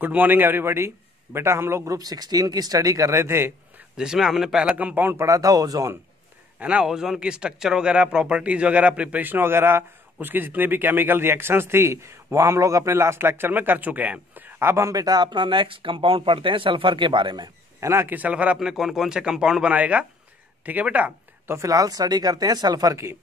Good morning everybody. बेटा हम लोग ग्रुप 16 की स्टडी कर रहे थे, जिसमें हमने पहला कंपाउंड पढ़ा था ओजोन, है ना। ओजोन की स्ट्रक्चर वगैरह, प्रॉपर्टीज वगैरह, प्रिपरेशन वगैरह, उसकी जितनी भी केमिकल रिएक्शंस थी वो हम लोग अपने लास्ट लेक्चर में कर चुके हैं। अब हम बेटा अपना नेक्स्ट कंपाउंड पढ़ते हैं सल्फर के बारे में, है ना, कि सल्फर अपने कौन कौन से कंपाउंड बनाएगा। ठीक है बेटा, तो फिलहाल स्टडी करते हैं सल्फर की।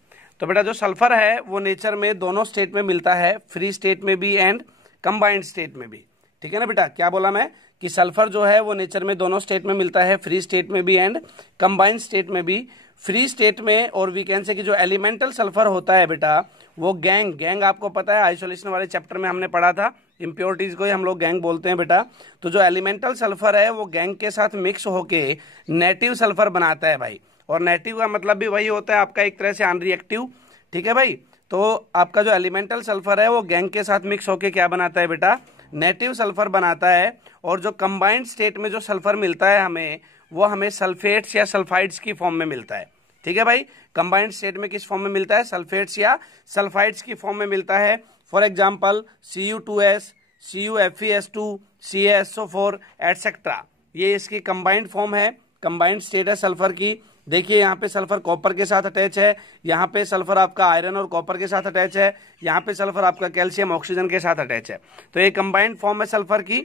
तो बेटा जो सल्फर है वो नेचर में दोनों स्टेट में मिलता है, फ्री स्टेट में भी एंड कंबाइंड स्टेट में भी। ठीक है ना बेटा, क्या बोला मैं कि सल्फर जो है वो नेचर में दोनों स्टेट में मिलता है, फ्री स्टेट में भी एंड कंबाइंड स्टेट में भी। फ्री स्टेट में और वी कैन से कि जो एलिमेंटल सल्फर होता है बेटा वो गैंग आपको पता है, आइसोलेशन वाले चैप्टर में हमने पढ़ा था, इंप्योरिटीज को ही हम लोग गैंग बोलते हैं बेटा। तो जो एलिमेंटल सल्फर है वो गैंग के साथ मिक्स होके नेटिव सल्फर बनाता है भाई। और नेटिव का मतलब भी वही होता है आपका एक तरह से अनरिएक्टिव। ठीक है भाई, तो आपका जो एलिमेंटल सल्फर है वो गैंग के साथ मिक्स होके क्या बनाता है बेटा, नेटिव सल्फर बनाता है। और जो कंबाइंड स्टेट में जो सल्फर मिलता है हमें, वो हमें सल्फेट्स या सल्फाइड्स की फॉर्म में मिलता है। ठीक है भाई, कंबाइंड स्टेट में किस फॉर्म में मिलता है, सल्फेट्स या सल्फाइड्स की फॉर्म में मिलता है। For example Cu2s, CuFeS2, CaSO4 etcetera, ये इसकी कंबाइंड फॉर्म है, कंबाइंड स्टेट है सल्फर की। देखिए यहाँ पे सल्फर कॉपर के साथ अटैच है, यहाँ पे सल्फर आपका आयरन और कॉपर के साथ अटैच है, यहाँ पे सल्फर आपका कैल्शियम ऑक्सीजन के साथ अटैच है। तो ये कंबाइंड फॉर्म है सल्फर की।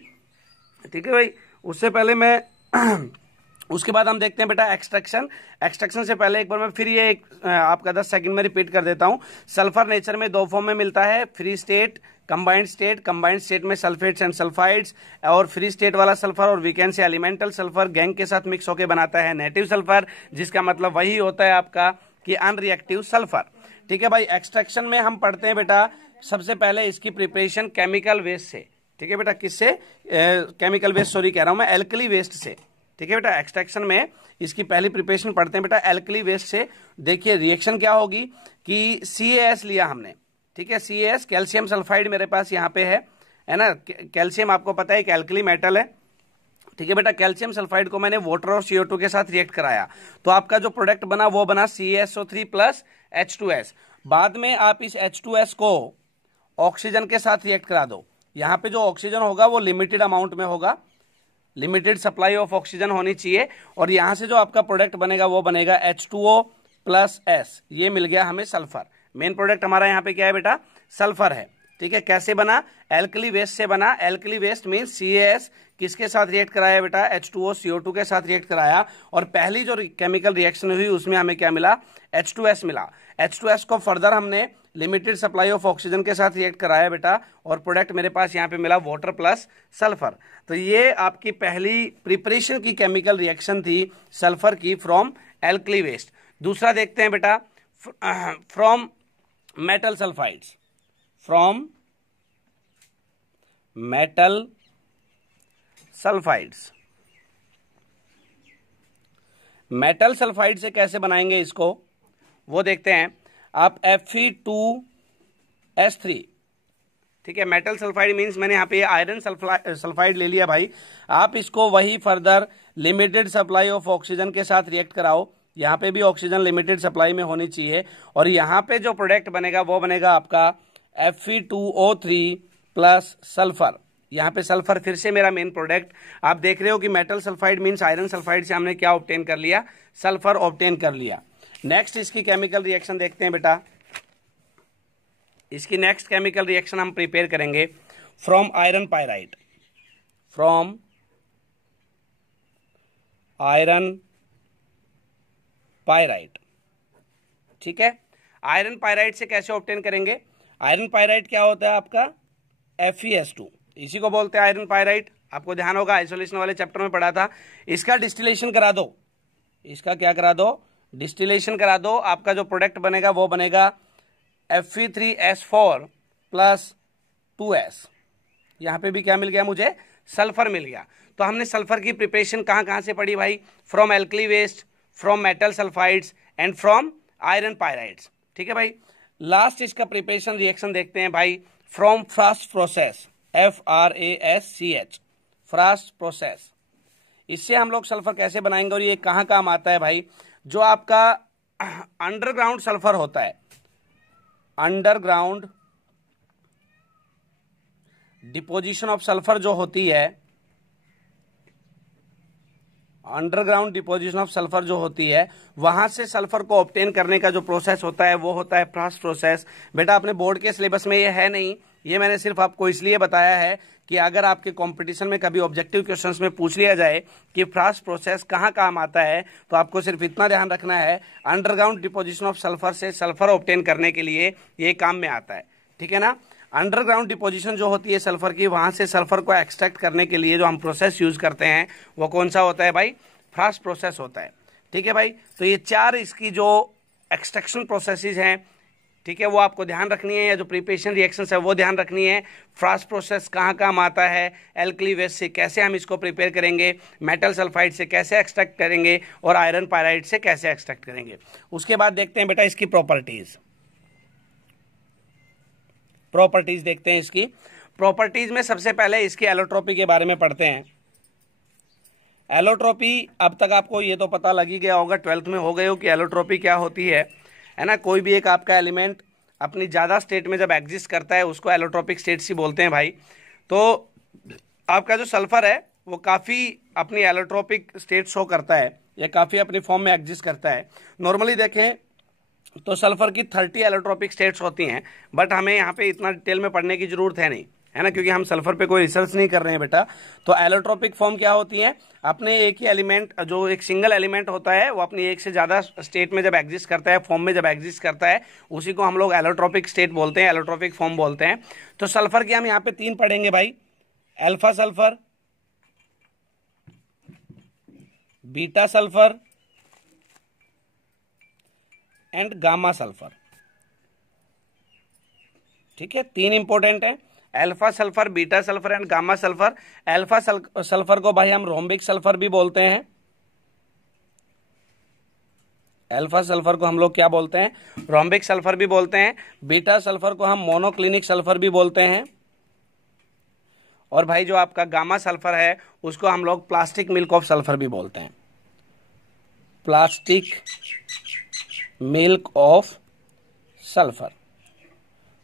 ठीक है भाई, उससे पहले मैं उसके बाद हम देखते हैं बेटा एक्सट्रैक्शन। एक्सट्रैक्शन से पहले एक बार मैं फिर ये आपका 10 सेकंड में रिपीट कर देता हूं। सल्फर नेचर में दो फॉर्म में मिलता है, free state, combined state. Combined state में सल्फेट्स एंड सल्फाइड्स, और फ्री स्टेट वाला सल्फर और we can say elemental sulphur gangue के साथ मिक्स होकर बनाता है नेटिव सल्फर, जिसका मतलब वही होता है आपका कि अनरिएक्टिव सल्फर। ठीक है भाई, एक्सट्रैक्शन में हम पढ़ते हैं बेटा सबसे पहले इसकी प्रिपरेशन केमिकल वेस्ट से। ठीक है बेटा, किससे, केमिकल वेस्ट सॉरी कह रहा हूं मैं, एल्कली वेस्ट से। ठीक है बेटा, एक्सट्रैक्शन में इसकी पहली प्रिपरेशन पढ़ते हैं बेटा एल्कली वेस्ट से। देखिए रिएक्शन क्या होगी कि CaS लिया हमने, ठीक है, CaS कैल्शियम सल्फाइड मेरे पास यहाँ पे है ना। कैल्शियम आपको पता है एक एल्कली मेटल है। ठीक है बेटा, कैल्शियम सल्फाइड को मैंने वाटर और CO2 के साथ रिएक्ट कराया, तो आपका जो प्रोडक्ट बना वो बना CaSO3 प्लस H2S। बाद में आप इस H2S को ऑक्सीजन के साथ रिएक्ट करा दो। यहाँ पे जो ऑक्सीजन होगा वो लिमिटेड अमाउंट में होगा, लिमिटेड सप्लाई ऑफ ऑक्सीजन होनी चाहिए। और यहां से जो आपका प्रोडक्ट बनेगा वो बनेगा H2O प्लस S। ये मिल गया हमें सल्फर। मेन प्रोडक्ट हमारा यहाँ पे क्या है बेटा, सल्फर है। ठीक है, कैसे बना, एल्कली वेस्ट से बना। एल्कली वेस्ट मीन्स CaS किसके साथ रिएक्ट कराया बेटा, H2O CO2 के साथ रिएक्ट कराया। और पहली जो केमिकल रिएक्शन हुई उसमें हमें क्या मिला, H2S मिला। H2S को फर्दर हमने लिमिटेड सप्लाई ऑफ ऑक्सीजन के साथ रिएक्ट कराया बेटा, और प्रोडक्ट मेरे पास यहाँ पे मिला वाटर प्लस सल्फर। तो ये आपकी पहली प्रिपरेशन की केमिकल रिएक्शन थी सल्फर की फ्रॉम एल्कली वेस्ट। दूसरा देखते हैं बेटा from metal sulphides, from metal sulphides. Metal sulphide से कैसे बनाएंगे इसको वो देखते हैं। आप Fe2S3, ठीक है, मेटल सल्फाइड मींस मैंने यहाँ पे आयरन सल्फाइड ले लिया भाई। आप इसको वही further limited supply of oxygen के साथ रिएक्ट कराओ। यहाँ पे भी ऑक्सीजन लिमिटेड सप्लाई में होनी चाहिए, और यहाँ पे जो प्रोडक्ट बनेगा वो बनेगा आपका Fe2O3 प्लस सल्फर। यहाँ पे सल्फर फिर से मेरा मेन प्रोडक्ट। आप देख रहे हो कि metal sulphide means iron sulphide से हमने क्या ऑब्टेन कर लिया, सल्फर ऑब्टेन कर लिया। नेक्स्ट इसकी केमिकल रिएक्शन देखते हैं बेटा। इसकी नेक्स्ट केमिकल रिएक्शन हम प्रिपेयर करेंगे from iron pyrite, from iron pyrite. ठीक है, आयरन पायराइट से कैसे ऑब्टेन करेंगे, आयरन पायराइट क्या होता है आपका FeS2, इसी को बोलते हैं आयरन पायराइट। आपको ध्यान होगा आइसोलेशन वाले चैप्टर में पढ़ा था। इसका डिस्टिलेशन करा दो, इसका क्या करा दो, डिस्टिलेशन करा दो। आपका जो प्रोडक्ट बनेगा वो बनेगा Fe3S4 प्लस 2S। यहां पे भी क्या मिल गया मुझे, सल्फर मिल गया। तो हमने सल्फर की प्रिपरेशन कहां कहां से पढ़ी भाई, from alkali waste, from metal sulphides and from iron pyrites. ठीक है भाई, लास्ट इसका प्रिपरेशन रिएक्शन देखते हैं भाई from Frost process, FRASCH, Frost process. इससे हम लोग सल्फर कैसे बनाएंगे और ये कहां काम आता है भाई, जो आपका अंडरग्राउंड सल्फर होता है, अंडरग्राउंड डिपोजिशन ऑफ सल्फर जो होती है, अंडरग्राउंड डिपोजिशन ऑफ सल्फर जो होती है, वहां से सल्फर को ऑब्टेन करने का जो प्रोसेस होता है वो होता है फ्रास्ट प्रोसेस। बेटा अपने बोर्ड के सिलेबस में ये है नहीं, ये मैंने सिर्फ आपको इसलिए बताया है कि अगर आपके कंपटीशन में कभी ऑब्जेक्टिव क्वेश्चंस में पूछ लिया जाए कि फ्रास्ट प्रोसेस कहाँ काम आता है, तो आपको सिर्फ इतना ध्यान रखना है, अंडरग्राउंड डिपोजिशन ऑफ सल्फर से सल्फर ऑब्टेन करने के लिए ये काम में आता है। ठीक है ना। अंडरग्राउंड डिपोजिशन जो होती है सल्फर की, वहां से सल्फर को एक्सट्रैक्ट करने के लिए जो हम प्रोसेस यूज करते हैं वो कौन सा होता है भाई? फ्रास्ट प्रोसेस होता है। ठीक है भाई। तो ये 4 इसकी जो एक्सट्रैक्शन प्रोसेसेस हैं, ठीक है, वो आपको ध्यान रखनी है, या जो प्रिपरेशन रिएक्शंस है वो ध्यान रखनी है। फ्रास्ट प्रोसेस कहाँ काम आता है, एल्कली वेस्ट से कैसे हम इसको प्रिपेयर करेंगे, मेटल सल्फाइड से कैसे एक्सट्रैक्ट करेंगे, और आयरन पायराइड से कैसे एक्सट्रैक्ट करेंगे। उसके बाद देखते हैं बेटा इसकी प्रॉपर्टीज देखते हैं। इसकी प्रॉपर्टीज में सबसे पहले इसकी एलोट्रोपी के बारे में पढ़ते हैं। एलोट्रोपी अब तक आपको ये तो पता लग ही गया होगा, 12th में हो गए हो कि एलोट्रोपी क्या होती है ना। कोई भी एक आपका एलिमेंट अपनी ज़्यादा स्टेट में जब एग्जिस्ट करता है उसको एलोट्रोपिक स्टेट्स ही बोलते हैं भाई। तो आपका जो सल्फर है वो काफ़ी अपनी एलोट्रोपिक स्टेट शो करता है, या काफ़ी अपनी फॉर्म में एग्जिस्ट करता है। नॉर्मली देखें तो सल्फर की 30 एलोट्रोपिक स्टेट्स होती हैं, बट हमें यहाँ पे इतना डिटेल में पढ़ने की जरूरत है नहीं, है ना, क्योंकि हम सल्फर पे कोई रिसर्च नहीं कर रहे हैं बेटा। तो एलोट्रोपिक फॉर्म क्या होती है? अपने एक ही एलिमेंट, जो एक सिंगल एलिमेंट होता है वो अपनी एक से ज़्यादा स्टेट में जब एग्जिस्ट करता है, फॉर्म में जब एग्जिस्ट करता है, उसी को हम लोग एलोट्रोपिक स्टेट बोलते हैं, एलोट्रोपिक फॉर्म बोलते हैं। तो सल्फर की हम यहाँ पे 3 पढ़ेंगे भाई, alpha sulphur, beta sulphur and gamma sulphur. ठीक है, 3 इंपॉर्टेंट है, alpha sulphur, beta sulphur and gamma sulphur. Alpha sulphur को भाई हम रोम्बिक सल्फर भी बोलते हैं। अल्फा सल्फर को हम लोग क्या बोलते हैं? रोम्बिक सल्फर भी बोलते हैं। बीटा सल्फर को हम मोनोक्लिनिक सल्फर भी बोलते हैं। और भाई जो आपका गामा सल्फर है उसको हम लोग प्लास्टिक मिल्क ऑफ सल्फर भी बोलते हैं, प्लास्टिक मिल्क ऑफ सल्फर।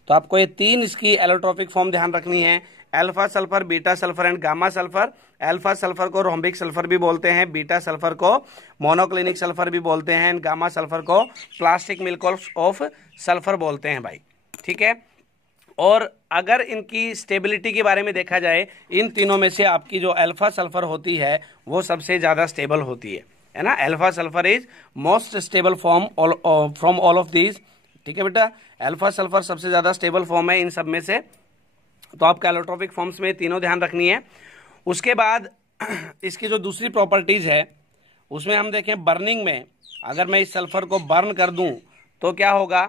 तो आपको ये 3 इसकी एलोट्रोपिक फॉर्म ध्यान रखनी है, alpha sulphur, beta sulphur and gamma sulphur. Alpha sulphur को रोम्बिक सल्फर भी बोलते हैं, बीटा सल्फर को मोनोक्लिनिक सल्फर भी बोलते हैं, एंड गामा सल्फर को प्लास्टिक मिल्क ऑफ सल्फर बोलते हैं भाई। ठीक है। और अगर इनकी स्टेबिलिटी के बारे में देखा जाए, इन तीनों में से आपकी जो अल्फा सल्फर होती है वो सबसे ज्यादा स्टेबल होती है ना। Alpha sulphur is most stable form from all of these. ठीक है बेटा, अल्फा सल्फर सबसे ज्यादा स्टेबल फॉर्म है इन सब में से। तो आपका एलोट्रोपिक फॉर्म्स में तीनों ध्यान रखनी है। उसके बाद इसकी जो दूसरी प्रॉपर्टीज है उसमें हम देखें, बर्निंग में अगर मैं इस सल्फर को बर्न कर दूं तो क्या होगा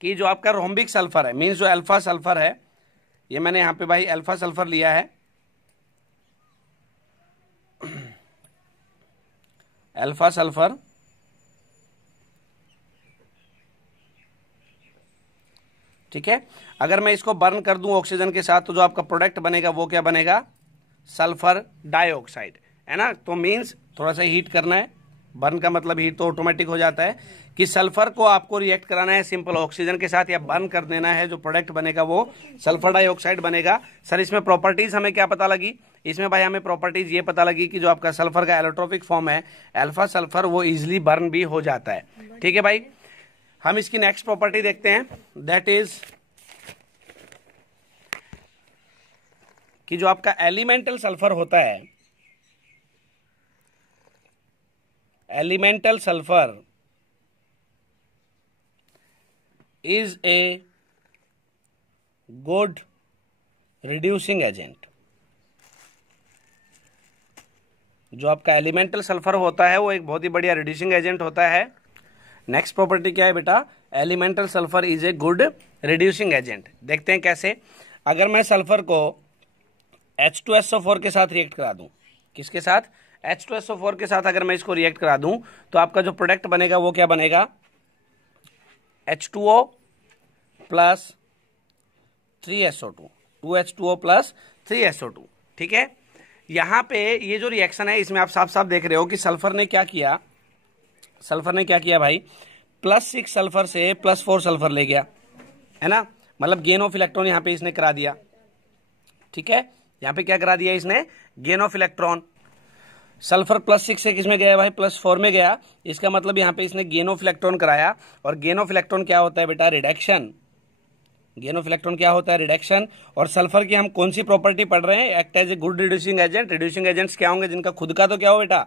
कि जो आपका रोम्बिक सल्फर है, मीन्स जो अल्फा सल्फर है, ये मैंने यहां पे भाई अल्फा सल्फर लिया है, अल्फा सल्फर, ठीक है। अगर मैं इसको बर्न कर दूं ऑक्सीजन के साथ तो जो आपका प्रोडक्ट बनेगा वो क्या बनेगा? सल्फर डाइऑक्साइड, है ना। तो मीन्स थोड़ा सा हीट करना है, बर्न का मतलब हीट तो ऑटोमेटिक हो जाता है कि सल्फर को आपको रिएक्ट कराना है सिंपल ऑक्सीजन के साथ, या बर्न कर देना है, जो प्रोडक्ट बनेगा वो सल्फर डाइऑक्साइड बनेगा। सर इसमें प्रॉपर्टीज हमें क्या पता लगी? इसमें भाई हमें प्रॉपर्टीज ये पता लगी कि जो आपका सल्फर का एलोट्रोपिक फॉर्म है अल्फा सल्फर, वो इजिली बर्न भी हो जाता है। ठीक है भाई। हम इसकी नेक्स्ट प्रॉपर्टी देखते हैं, दैट इज कि जो आपका एलिमेंटल सल्फर होता है, elemental sulphur is a good reducing agent. जो आपका एलिमेंटल सल्फर होता है वो एक बहुत ही बढ़िया रिड्यूसिंग एजेंट होता है। नेक्स्ट प्रॉपर्टी क्या है बेटा? Elemental sulphur is a good reducing agent. देखते हैं कैसे। अगर मैं सल्फर को H2SO4 के साथ रिएक्ट करा दूं, किसके साथ? H2SO4 के साथ अगर मैं इसको रिएक्ट करा दूं तो आपका जो प्रोडक्ट बनेगा वो क्या बनेगा? H2O plus 3SO2, 2H2O plus 3SO2। ठीक है। यहां पे ये जो रिएक्शन है इसमें आप साफ साफ देख रहे हो कि सल्फर ने क्या किया, सल्फर ने क्या किया भाई? +6 सल्फर से +4 सल्फर ले गया, है ना। मतलब गेन ऑफ इलेक्ट्रॉन यहां पे इसने करा दिया। ठीक है, यहाँ पे क्या करा दिया इसने, गेन ऑफ इलेक्ट्रॉन। सल्फर +6 से किस में गया भाई, +4 में गया। इसका मतलब यहाँ पे इसने गेन ऑफ इलेक्ट्रॉन कराया, और गेन ऑफ इलेक्ट्रॉन क्या होता है बेटा, रिडक्शन। गेन ऑफ इलेक्ट्रॉन क्या होता है, रिडक्शन। और सल्फर की हम कौन सी प्रॉपर्टी पढ़ रहे हैं, act as a good reducing agent. Reducing agents क्या होंगे, जिनका खुद का तो क्या हो बेटा,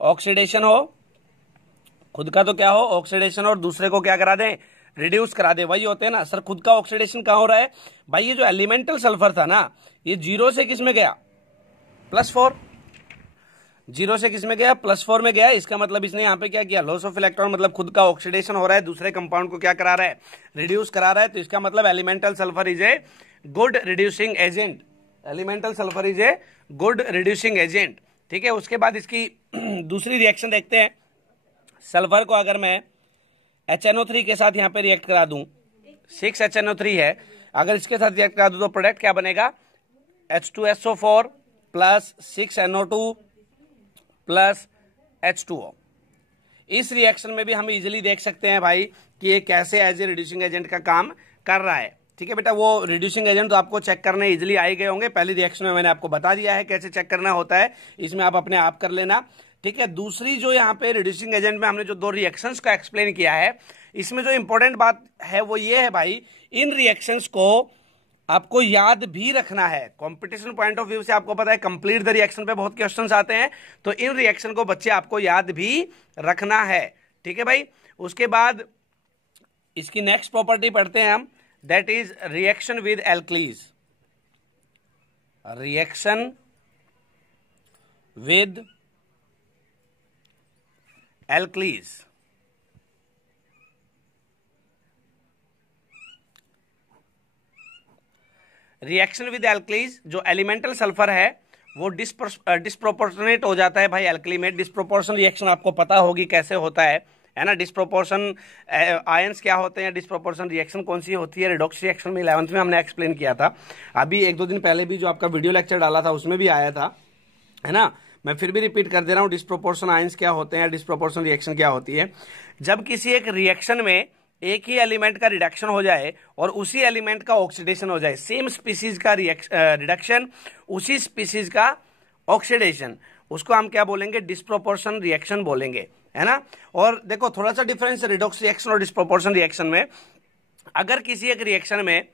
ऑक्सीडेशन हो, खुद का तो क्या हो, ऑक्सीडेशन, और दूसरे को क्या करा दें, रिड्यूस करा दे। वही होते हैं ना सर, खुद का ऑक्सीडेशन कहां हो रहा है भाई, ये जो एलिमेंटल सल्फर था ना, ये 0 से किस में गया, +4। 0 से किस में गया, +4 में गया। इसका मतलब इसने यहाँ पे क्या किया, लॉस ऑफ इलेक्ट्रॉन, मतलब खुद का ऑक्सीडेशन हो रहा है, दूसरे कंपाउंड को क्या करा रहा है, रिड्यूस करा रहा है। तो इसका मतलब elemental sulphur is a good reducing agent. Elemental sulphur is a good reducing agent. ठीक है, उसके बाद इसकी दूसरी रिएक्शन देखते हैं। सल्फर को अगर मैं HNO3 के साथ यहाँ पे रिएक्ट करा दूं, 6HNO3 है, अगर इसके साथ रिएक्ट करा दूं तो प्रोडक्ट क्या बनेगा, H2SO4 + 6NO2 + H2O। इस रिएक्शन में भी हम इजीली देख सकते हैं भाई कि ये कैसे एज ए रिड्यूसिंग एजेंट का काम कर रहा है। ठीक है बेटा, वो रिड्यूसिंग एजेंट तो आपको चेक करने इजीली आ ही गए होंगे, पहली रिएक्शन में मैंने आपको बता दिया है कैसे चेक करना होता है, इसमें आप अपने आप कर लेना। ठीक है, दूसरी जो यहाँ पे रिड्यूसिंग एजेंट में हमने जो 2 रिएक्शंस का एक्सप्लेन किया है, इसमें जो इंपॉर्टेंट बात है वो ये है भाई, इन रिएक्शंस को आपको याद भी रखना है। कंपटीशन पॉइंट ऑफ व्यू से आपको पता है कंप्लीट द रिएक्शन पे बहुत क्वेश्चंस आते हैं, तो इन रिएक्शन को बच्चे आपको याद भी रखना है। ठीक है भाई, उसके बाद इसकी नेक्स्ट प्रॉपर्टी पढ़ते हैं हम, that is reaction with alkalis. Reaction with alkalis. Reaction with alkalis, जो एलिमेंटल सल्फर है वो डिस्प्रोपोर्शनेट हो जाता है भाई एल्कली में। डिस्प्रोपोर्शन रिएक्शन आपको पता होगी कैसे होता है ना। डिस्प्रोपोर्शन आयंस क्या होते हैं, डिस्प्रोपोर्शन रिएक्शन कौन सी होती है, रिडॉक्स रिएक्शन में 11th में हमने एक्सप्लेन किया था। अभी 1-2 दिन पहले भी जो आपका वीडियो लेक्चर डाला था उसमें भी आया था, है ना। मैं फिर भी रिपीट कर दे रहा हूं, डिस्प्रोपोर्शन आयंस क्या होते हैं, डिस्प्रोपोर्शन रिएक्शन क्या होती है। जब किसी एक रिएक्शन में एक ही एलिमेंट का रिडक्शन हो जाए और उसी एलिमेंट का ऑक्सीडेशन हो जाए, सेम स्पीसीज का रिडक्शन, उसी स्पीसीज का ऑक्सीडेशन, उसको हम क्या बोलेंगे, डिस्प्रोपोर्शन रिएक्शन बोलेंगे, है ना। और देखो थोड़ा सा डिफरेंस रिडॉक्स रिएक्शन और डिस्प्रोपोर्शन रिएक्शन में। अगर किसी एक रिएक्शन में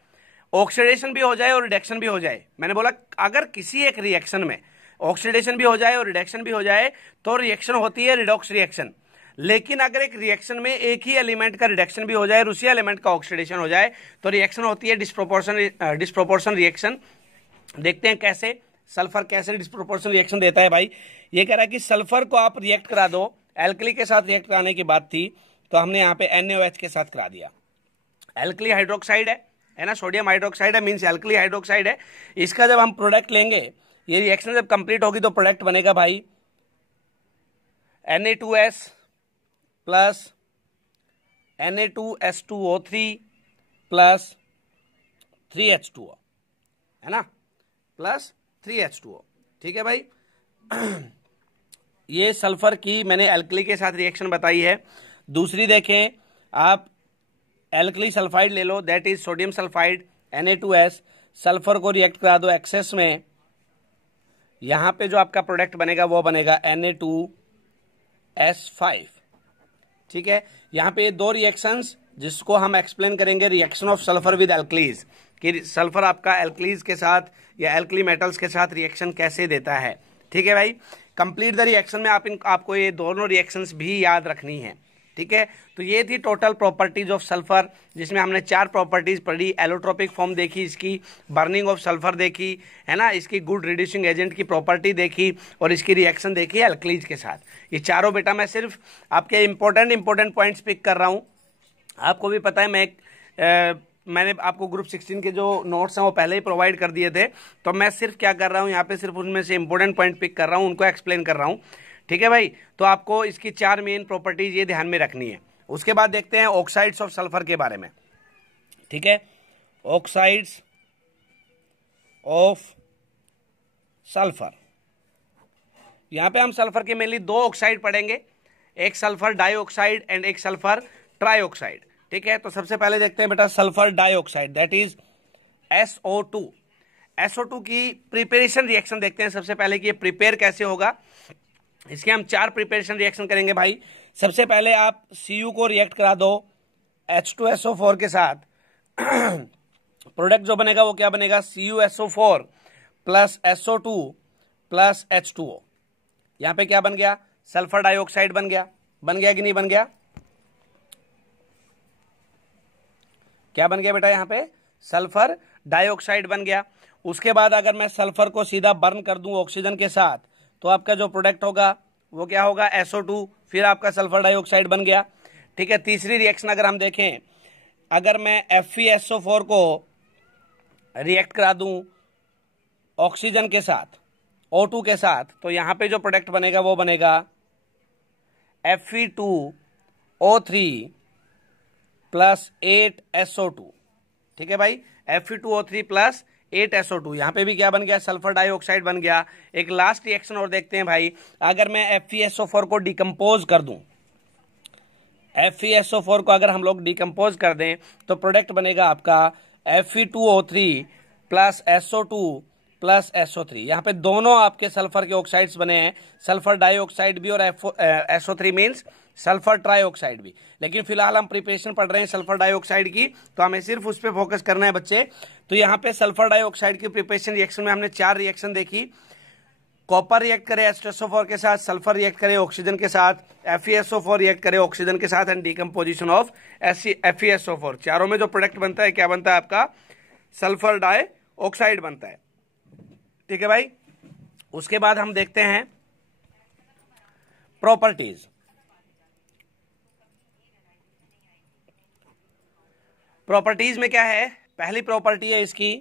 ऑक्सीडेशन भी हो जाए और रिडक्शन भी हो जाए, मैंने बोला अगर किसी एक रिएक्शन में ऑक्सीडेशन भी हो जाए और रिडक्शन भी हो जाए तो रिएक्शन होती है रिडॉक्स रिएक्शन। लेकिन अगर एक रिएक्शन में एक ही एलिमेंट का रिडक्शन भी हो जाए और उसी एलिमेंट का ऑक्सीडेशन हो जाए तो रिएक्शन होती है डिस्प्रोपोर्शन रिएक्शन। देखते हैं कैसे सल्फर कैसे डिस्प्रोपोर्शन रिएक्शन देता है भाई। ये कह रहा है कि सल्फर को आप रिएक्ट करा दो, एल्कली के साथ रिएक्ट कराने की बात थी तो हमने यहाँ पे NaOH के साथ करा दिया। एल्कली हाइड्रोक्साइड है ना, सोडियम हाइड्रोक्साइड है, मीन्स एल्कली हाइड्रोक्साइड है। इसका जब हम प्रोडक्ट लेंगे, ये रिएक्शन जब कंप्लीट होगी तो प्रोडक्ट बनेगा भाई Na2S + Na2S2O3 + 3H2O, है ना, + 3H2O। ठीक है भाई, ये सल्फर की मैंने एल्कली के साथ रिएक्शन बताई है। दूसरी देखें आप, एल्कली सल्फाइड ले लो, that is sodium sulphide Na2S, sulphur को रिएक्ट करा दो एक्सेस में, यहां पे जो आपका प्रोडक्ट बनेगा वो बनेगा Na2S5। ठीक है, यहां पे 2 रिएक्शंस जिसको हम एक्सप्लेन करेंगे, reaction of sulphur with alkalis, कि सल्फर आपका एल्कलीज के साथ या एल्कली मेटल्स के साथ रिएक्शन कैसे देता है। ठीक है भाई, कंप्लीट द रिएक्शन में आपको ये दोनों रिएक्शंस भी याद रखनी है। ठीक है, तो ये थी टोटल प्रॉपर्टीज ऑफ सल्फर, जिसमें हमने 4 प्रॉपर्टीज पढ़ी। एलोट्रोपिक फॉर्म देखी इसकी, बर्निंग ऑफ सल्फर देखी, है ना, इसकी गुड रिड्यूसिंग एजेंट की प्रॉपर्टी देखी और इसकी रिएक्शन देखी एल्कलीज के साथ। ये चारों बेटा मैं सिर्फ आपके इंपॉर्टेंट पॉइंट्स पिक कर रहा हूँ। आपको भी पता है मैंने आपको ग्रुप 16 के जो नोट्स हैं वो पहले ही प्रोवाइड कर दिए थे, तो मैं सिर्फ क्या कर रहा हूँ यहाँ पे, सिर्फ उनमें से इंपॉर्टेंट पॉइंट पिक कर रहा हूँ, उनको एक्सप्लेन कर रहा हूँ। ठीक है भाई, तो आपको इसकी 4 मेन प्रॉपर्टीज ये ध्यान में रखनी है। उसके बाद देखते हैं ऑक्साइड्स ऑफ सल्फर के बारे में। ठीक है, ऑक्साइड्स ऑफ सल्फर, यहां पे हम सल्फर के मेनली 2 ऑक्साइड पढ़ेंगे, एक सल्फर डाइऑक्साइड एंड एक सल्फर ट्राइऑक्साइड। ठीक है, तो सबसे पहले देखते हैं बेटा sulphur dioxide, that is SO2। SO2 की प्रिपरेशन रिएक्शन देखते हैं सबसे पहले कि ये प्रिपेयर कैसे होगा। इसके हम 4 प्रिपरेशन रिएक्शन करेंगे भाई। सबसे पहले आप Cu को रिएक्ट करा दो H2SO4 के साथ। प्रोडक्ट जो बनेगा वो क्या बनेगा, CuSO4 plus SO2 plus H2O। यहां पे क्या बन गया, सल्फर डाइऑक्साइड बन गया। बन गया कि नहीं बन गया, क्या बन गया बेटा, यहां पे सल्फर डाइऑक्साइड बन गया। उसके बाद अगर मैं सल्फर को सीधा बर्न कर दूं ऑक्सीजन के साथ तो आपका जो प्रोडक्ट होगा वो क्या होगा, SO2, फिर आपका सल्फर डाइऑक्साइड बन गया। ठीक है, तीसरी रिएक्शन अगर हम देखें, अगर मैं FeSO4 को रिएक्ट करा दूं ऑक्सीजन के साथ, O2 के साथ, तो यहां पे जो प्रोडक्ट बनेगा वो बनेगा Fe2O3 प्लस 8SO2। ठीक है भाई, Fe2O3 प्लस 8SO2। यहां पे भी क्या बन गया, सल्फर डाइऑक्साइड बन गया। एक लास्ट रिएक्शन और देखते हैं भाई, अगर मैं FeSO4 को डिकम्पोज कर दूं, FeSO4 को अगर हम लोग डिकम्पोज कर दें तो प्रोडक्ट बनेगा आपका Fe2O3 plus SO2 plus SO3। यहां पे दोनों आपके सल्फर के ऑक्साइड्स बने हैं, सल्फर डाइऑक्साइड भी और SO3 मींस सल्फर ट्राइऑक्साइड भी। लेकिन फिलहाल हम प्रिपरेशन पढ़ रहे हैं सल्फर डाइऑक्साइड की, तो हमें सिर्फ उस पर फोकस करना है बच्चे। तो यहाँ पे सल्फर डाइऑक्साइड की प्रिपरेशन रिएक्शन में हमने 4 रिएक्शन देखी। कॉपर रिएक्ट करे H2SO4 के साथ, सल्फर रिएक्ट करे ऑक्सीजन के साथ, FeSO4 रिएक्ट करे ऑक्सीजन के साथ एंड डिकम्पोजिशन ऑफ FeSO4। चारों में जो प्रोडक्ट बनता है क्या बनता है आपका, सल्फर डाइऑक्साइड बनता है। ठीक है भाई, उसके बाद हम देखते हैं प्रॉपर्टीज। प्रॉपर्टीज में क्या है, पहली प्रॉपर्टी है इसकी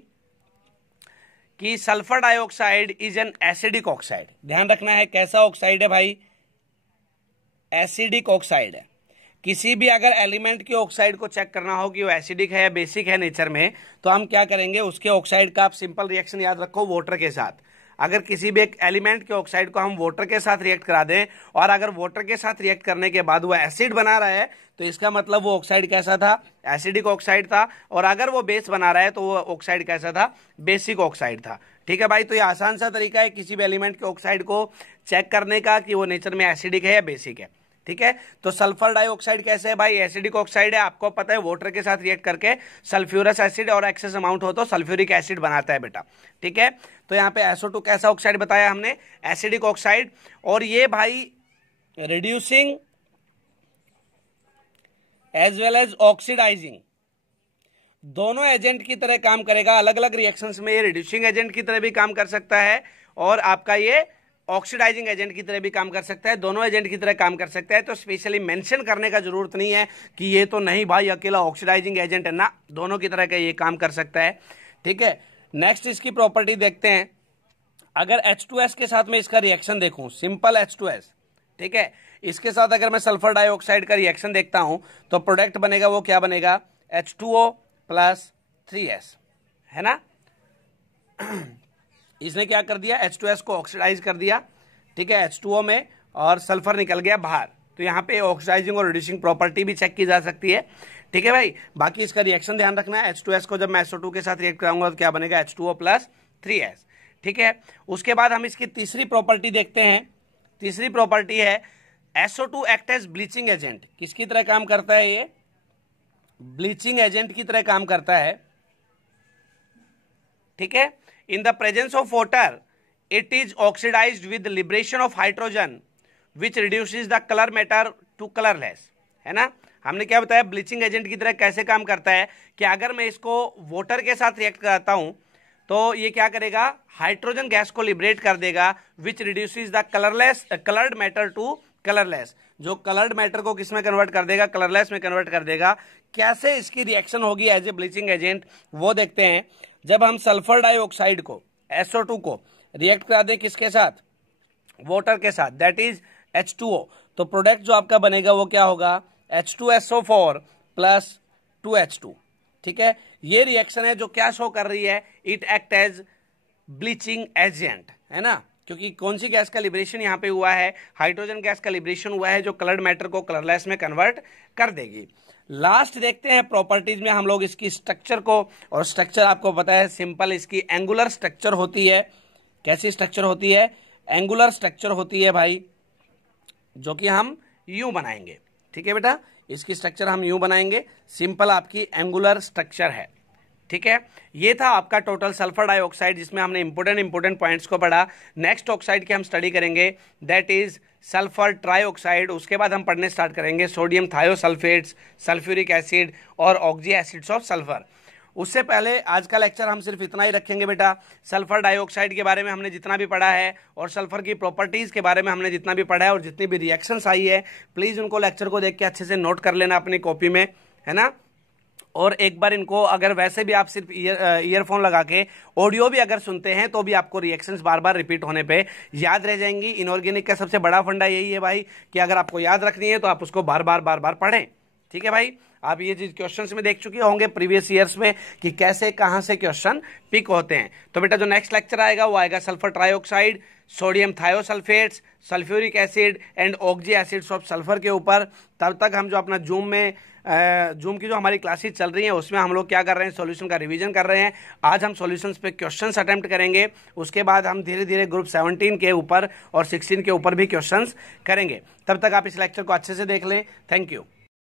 कि sulphur dioxide is an acidic oxide. ध्यान रखना है कैसा ऑक्साइड है भाई, एसिडिक ऑक्साइड है। किसी भी अगर एलिमेंट के ऑक्साइड को चेक करना हो कि वो एसिडिक है या बेसिक है नेचर में, तो हम क्या करेंगे, उसके ऑक्साइड का आप सिंपल रिएक्शन याद रखो, वाटर के साथ। अगर किसी भी एक एलिमेंट के ऑक्साइड को हम वाटर के साथ रिएक्ट करा दें और अगर वाटर के साथ रिएक्ट करने के बाद वो एसिड बना रहा है तो इसका मतलब वो ऑक्साइड कैसा था, एसिडिक ऑक्साइड था। और अगर वो बेस बना रहा है तो वो ऑक्साइड कैसा था, बेसिक ऑक्साइड था। ठीक है भाई, तो ये आसान सा तरीका है किसी भी एलिमेंट के ऑक्साइड को चेक करने का कि वो नेचर में एसिडिक है या बेसिक है। ठीक है, तो सल्फर डाइऑक्साइड कैसे है भाई, एसिडिक ऑक्साइड है। आपको पता है वाटर के साथ रिएक्ट करके सल्फ्यूरस एसिड और एक्सेस अमाउंट हो तो सल्फ्यूरिक एसिड बनाता है बेटा। ठीक है, तो यहाँ पे SO2 कैसा ऑक्साइड बताया हमने, एसिडिक ऑक्साइड। और ये भाई reducing as well as oxidising दोनों एजेंट की तरह काम करेगा। अलग अलग रिएक्शंस में ये रिड्यूसिंग एजेंट की तरह भी काम कर सकता है और आपका ये ऑक्सीडाइजिंग एजेंट की तरह भी काम कर सकता है, दोनों एजेंट की तरह काम कर सकता है। तो स्पेशली मेंशन करने का जरूरत नहीं है कि ये तो नहीं भाई अकेला ऑक्सीडाइजिंग एजेंट है, ना, दोनों की तरह का ये काम कर सकता है। ठीक है, नेक्स्ट इसकी प्रॉपर्टी देखते हैं। अगर H2S के साथ में इसका रिएक्शन देखूं, सिंपल H2S, ठीक है, इसके साथ अगर मैं सल्फर डाइऑक्साइड का रिएक्शन देखता हूं तो प्रोडक्ट बनेगा वो क्या बनेगा, H2O प्लस 3S, है ना। इसने क्या कर दिया, H2S को ऑक्सीडाइज कर दिया। ठीक है, H2O में और सल्फर निकल गया बाहर। तो यहाँ पे ऑक्सीडाइजिंग और रिड्यूसिंग प्रॉपर्टी भी चेक की जा सकती है। ठीक है भाई, बाकी इसका रिएक्शन ध्यान रखना है। H2S को जब मैं SO2 के साथ रिएक्ट कराऊंगा तो क्या बनेगा, H2O प्लस 3S। ठीक है, उसके बाद हम इसकी तीसरी प्रॉपर्टी देखते हैं। तीसरी प्रॉपर्टी है SO2 act as bleaching agent. किसकी तरह काम करता है ये, ब्लीचिंग एजेंट की तरह काम करता है। ठीक है, in the presence of water it is oxidized with liberation of hydrogen which reduces the color matter to colorless, है ना। हमने क्या बताया, ब्लीचिंग एजेंट की तरह कैसे काम करता है कि अगर मैं इसको वाटर के साथ रिएक्ट कराता हूं तो ये क्या करेगा, हाइड्रोजन गैस को लिबरेट कर देगा, which reduces the coloured matter to colourless. जो कलर्ड मैटर को किस में कन्वर्ट कर देगा, कलरलेस में कन्वर्ट कर देगा। कैसे इसकी रिएक्शन होगी एज ए ब्लीचिंग एजेंट वो देखते हैं। जब हम सल्फर डाइऑक्साइड को SO2 को रिएक्ट करा दें किसके साथ, वाटर के साथ, दैट इज H2O, तो प्रोडक्ट जो आपका बनेगा वो क्या होगा, H2SO4 प्लस 2H2। ठीक है, ये रिएक्शन है जो क्या शो कर रही है, it act as bleaching agent, है ना। क्योंकि कौन सी गैस का लिबरेशन यहाँ पे हुआ है, हाइड्रोजन गैस का लिबरेशन हुआ है जो कलर्ड मैटर को कलरलेस में कन्वर्ट कर देगी। लास्ट देखते हैं प्रॉपर्टीज में हम लोग इसकी स्ट्रक्चर को, और स्ट्रक्चर आपको पता है सिंपल इसकी एंगुलर स्ट्रक्चर होती है। कैसी स्ट्रक्चर होती है? एंगुलर स्ट्रक्चर होती है भाई, जो कि हम यूं बनाएंगे। ठीक है बेटा, इसकी स्ट्रक्चर हम यूं बनाएंगे, सिंपल आपकी एंगुलर स्ट्रक्चर है। ठीक है, ये था आपका टोटल सल्फर डाइऑक्साइड, जिसमें हमने इंपोर्टेंट पॉइंट्स को पढ़ा। नेक्स्ट ऑक्साइड की हम स्टडी करेंगे, दैट इज सल्फर ट्राइऑक्साइड। उसके बाद हम पढ़ने स्टार्ट करेंगे सोडियम थायोसल्फेट्स, सल्फ्यूरिक एसिड और ऑक्सी एसिड्स ऑफ सल्फर। उससे पहले आज का लेक्चर हम सिर्फ इतना ही रखेंगे बेटा। सल्फर डाइऑक्साइड के बारे में हमने जितना भी पढ़ा है और सल्फर की प्रॉपर्टीज के बारे में हमने जितना भी पढ़ा है और जितनी भी रिएक्शंस आई है, प्लीज उनको लेक्चर को देख के अच्छे से नोट कर लेना अपनी कॉपी में, है ना। और एक बार इनको अगर वैसे भी आप सिर्फ ईयरफोन लगा के ऑडियो भी अगर सुनते हैं तो भी आपको रिएक्शंस बार बार रिपीट होने पे याद रह जाएंगी। इनऑर्गेनिक का सबसे बड़ा फंडा यही है भाई कि अगर आपको याद रखनी है तो आप उसको बार बार पढ़ें। ठीक है भाई, आप ये चीज क्वेश्चंस में देख चुके होंगे प्रीवियस ईयर्स में कि कैसे कहां से क्वेश्चन पिक होते हैं। तो बेटा जो नेक्स्ट लेक्चर आएगा वो आएगा sulphur trioxide, sodium thiosulphates, sulphuric acid and oxy acids of sulphur के ऊपर। तब तक हम जो अपना जूम की जो हमारी क्लासेस चल रही हैं उसमें हम लोग क्या कर रहे हैं, सॉल्यूशन का रिवीजन कर रहे हैं। आज हम सॉल्यूशंस पे क्वेश्चंस अटेम्प्ट करेंगे, उसके बाद हम धीरे धीरे ग्रुप 17 के ऊपर और 16 के ऊपर भी क्वेश्चंस करेंगे। तब तक आप इस लेक्चर को अच्छे से देख लें। Thank you.